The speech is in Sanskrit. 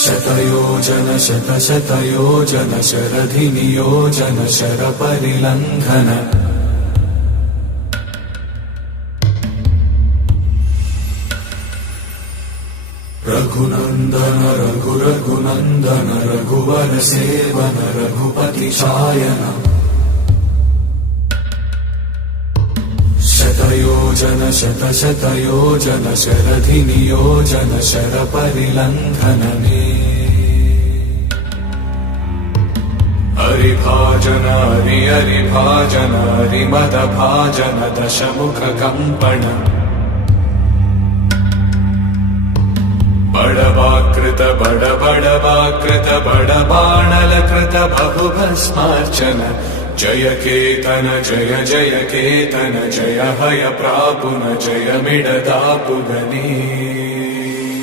शतयोजन शतशतयोजन शरधिनियोजन शरपरिलङ्घन रघुनन्दन रघुरघुनन्दन रघुवर सेवन रघुपति चायन शतयोजन शतशतयोजन शरधिनियोजन शरपरिलङ्घन हरिभाजन हरिभाजन हरिमदभाजन दशमुखकम्पण बड़वाकृत बड़वाकृत बड़बाणलकृत बहुभस्मार्चन जय केतन जय केतन जय हय प्रापुन जय मिडदापुगनी।